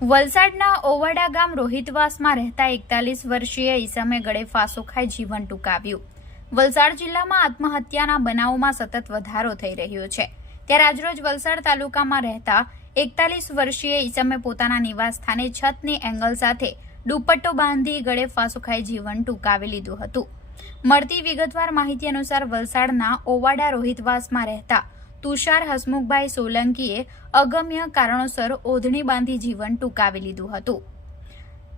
વલસાડના ઓવાડા ગામ રોહિતવાસમાં રહેતા એકતાલીસ વર્ષીય ઈસમે ગળે ફાંસો ખાઈ જીવન ટૂંકાવ્યું. વલસાડ જિલ્લામાં આત્મહત્યાના બનાવોમાં સતત વધારો થઈ રહ્યો છે. ત્યારે આજરોજ વલસાડ તાલુકામાં રહેતા એકતાલીસ વર્ષીય ઈસમે પોતાના નિવાસ સ્થાને છતની એંગલ સાથે દુપટ્ટો બાંધી ગળે ફાંસો ખાઈ જીવન ટૂંકાવી લીધું હતું. મળતી વિગતવાર માહિતી અનુસાર વલસાડના ઓવાડા રોહિતવાસમાં રહેતા તુષાર હસમુખભાઈ સોલંકીએ અગમ્ય કારણોસર ઓઢણી બાંધી જીવન ટૂંકાવી લીધું હતું.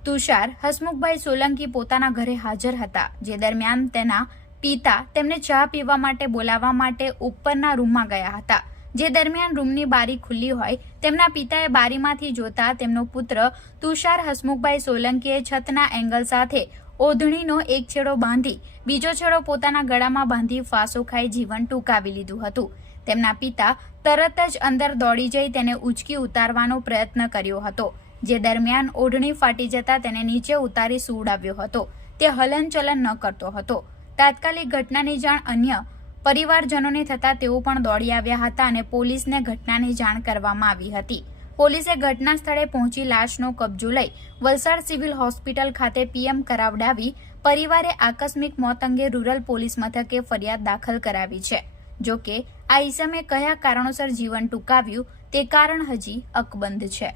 તુષાર હસમુખભાઈ સોલંકી પોતાના ઘરે હાજર હતા, જે દરમિયાન તેના પિતા તેમને ચા પીવા માટે બોલાવવા માટે ઉપરના રૂમમાં ગયા હતા. જે દરમિયાન રૂમની બારી ખુલ્લી હોય, તેમના પિતાએ બારીમાંથી જોતા તેમનો પુત્ર તુષાર હસમુખભાઈ સોલંકીએ છતના એંગલ સાથે ઓઢણીનો એક છેડો બાંધી, બીજો છેડો પોતાના ગળામાં બાંધી ફાંસો ખાઈ જીવન ટૂંકાવી લીધું હતું. તેમના પિતા તરત જ અંદર દોડી જઈ તેને ઉચકી ઉતારવાનો પ્રયત્ન કર્યો હતો, જે દરમિયાન ઓઢણી ફાટી જતા તેને નીચે ઉતારી સુવડાવ્યો હતો. તે હલનચલન ન કરતો હતો. તાત્કાલિક ઘટનાની જાણ અન્ય પરિવારજનોને થતા તેઓ પણ દોડી આવ્યા હતા અને પોલીસને ઘટનાની જાણ કરવામાં આવી હતી. પોલીસે ઘટના સ્થળે પહોંચી લાશનો કબજો લઈ વલસાડ સિવિલ હોસ્પિટલ ખાતે પીએમ કરાવડાવી પરિવારે આકસ્મિક મોત અંગે રૂરલ પોલીસ મથકે ફરિયાદ દાખલ કરાવી છે. જો કે આ ઈસમે કયા કારણોસર જીવન ટૂંકાવ્યું તે કારણ હજી અકબંધ છે.